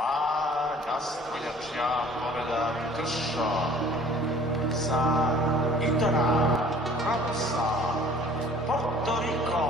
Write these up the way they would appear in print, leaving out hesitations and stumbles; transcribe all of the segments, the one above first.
Just wyjaśnia povedať Kršo za Itera Ramosa, Puerto Rico.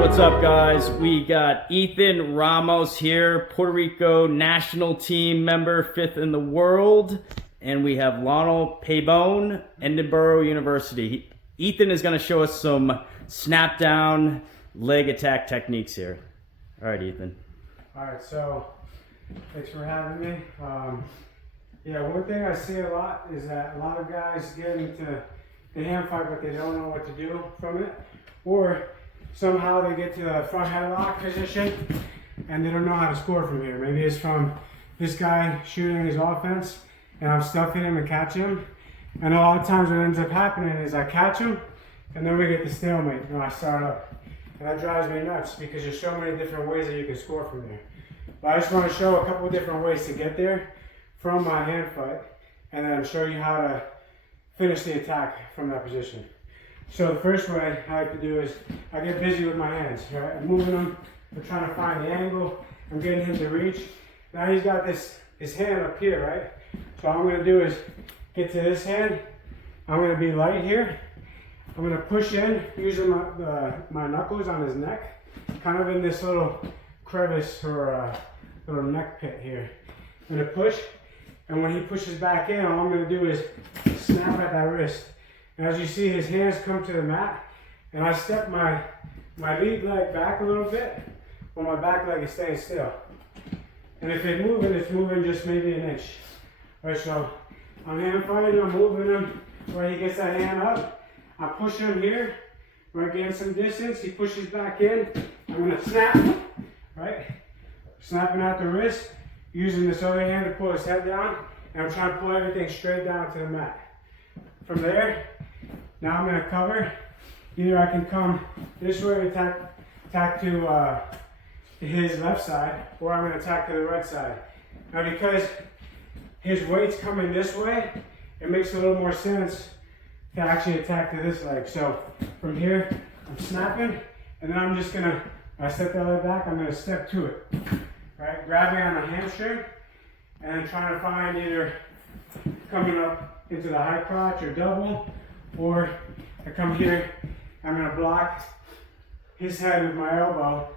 What's up, guys? We got Ethan Ramos here, Puerto Rico national team member, 5th in the world, and we have Lionel Pabon, Edinburgh University. Ethan is going to show us some snap down leg attack techniques here. All right, Ethan. All right, so thanks for having me. Yeah, one thing I see a lot is that a lot of guys get into the hand fight, but they don't know what to do from it, or somehow they get to the front headlock position and they don't know how to score from here. Maybe it's from this guy shooting his offense and I'm stuffing him and catching him. And a lot of times what ends up happening is I catch him and then we get the stalemate and I start up. And that drives me nuts because there's so many different ways that you can score from there. But I just want to show a couple of different ways to get there from my hand fight and then show you how to finish the attack from that position. So the first way I like to do is I get busy with my hands, right? I'm moving them, I'm trying to find the angle, I'm getting him to reach. Now he's got his hand up here, right? So all I'm gonna do is get to this hand, I'm gonna be light here, I'm gonna push in using my knuckles on his neck, kind of in this little crevice or little neck pit here. I'm gonna push, and when he pushes back in, all I'm gonna do is snap at that wrist. And as you see, his hands come to the mat, and I step my lead leg back a little bit, while my back leg is staying still. And if it's moving just maybe an inch. All right, so I'm hand fighting, I'm moving him where he gets that hand up. I push him here, right, gain some distance, he pushes back in, I'm gonna snap, right? Snapping at the wrist, using this other hand to pull his head down, and I'm trying to pull everything straight down to the mat. From there, now I'm going to cover. Either I can come this way and attack to his left side, or I'm going to attack to the right side. Now because his weight's coming this way, it makes a little more sense to actually attack to this leg. So from here, I'm snapping, and then I'm just going to, I step that leg back, I'm going to step to it. Right? Grabbing on the hamstring, and then trying to find either coming up into the high crotch or double, or I come here, I'm going to block his head with my elbow,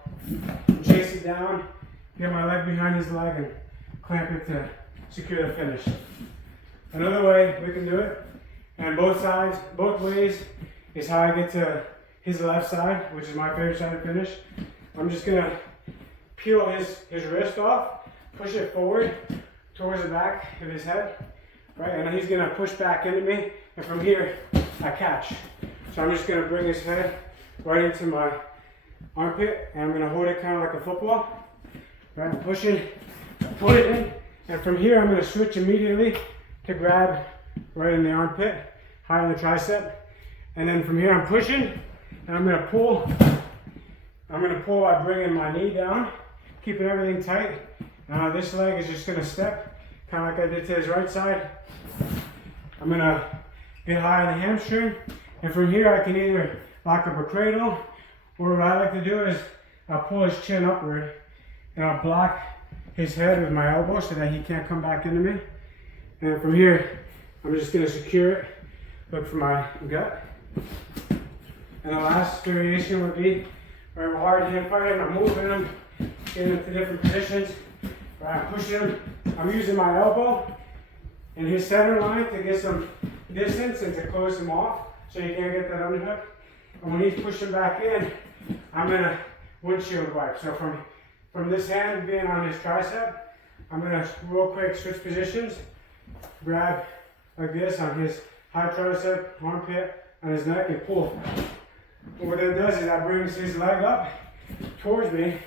chase it down, get my leg behind his leg, and clamp it to secure the finish. Another way we can do it, and both sides, both ways, is how I get to his left side, which is my favorite side to finish. I'm just going to peel his wrist off, push it forward towards the back of his head, right? And he's gonna push back into me, and from here, I catch. So I'm just gonna bring his head right into my armpit, and I'm gonna hold it kind of like a football, right? I'm pushing, pull it in, and from here, I'm gonna switch immediately to grab right in the armpit, high in the tricep, and then from here, I'm pushing, and I'm gonna pull. I'm gonna pull by bringing my knee down, keeping everything tight. Now this leg is just gonna step, kind of like I did to his right side. I'm gonna get high on the hamstring, and from here I can either lock up a cradle, or what I like to do is I'll pull his chin upward, and I'll block his head with my elbow so that he can't come back into me. And from here, I'm just gonna secure it, look for my gut. And the last variation would be where I'm hard hand fighting, I'm moving him, getting into different positions. I'm pushing him, I'm using my elbow in his center line to get some distance and to close him off so you can't get that underhook. And when he's pushing back in, I'm gonna windshield wipe. So from this hand being on his tricep, I'm gonna real quick switch positions, grab like this on his high tricep, armpit, on his neck, and pull. And what that does is that brings his leg up towards me,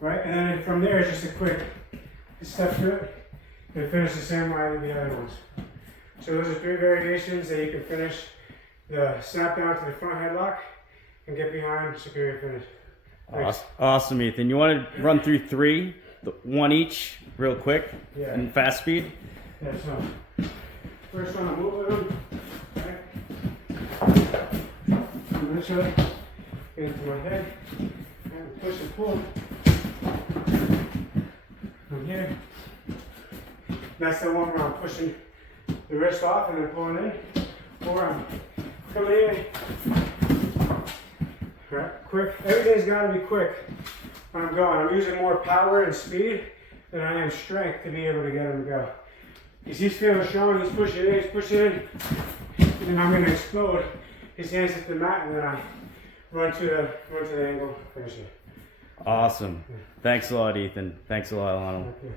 right? And then from there, it's just a quick step to it, and finish the same way as the other ones. So those are 3 variations that you can finish the snap down to the front headlock and get behind superior finish. Awesome, Ethan. You want to run through 3, one each, real quick, Yeah. and fast speed? Yeah, so first one, I'm moving them. Okay. I'm this way, get into my head, and push and pull. From here. That's the one where I'm pushing the wrist off and then pulling in. Or I'm coming in. Right, quick. Everything's got to be quick when I'm going. I'm using more power and speed than I am strength to be able to get him to go. Because he's feeling strong, he's pushing in, and then I'm going to explode. His hands hit the mat, and then I run to the angle, finish it. Awesome. Thanks a lot, Ethan. Thanks a lot, Lionel. Thank you.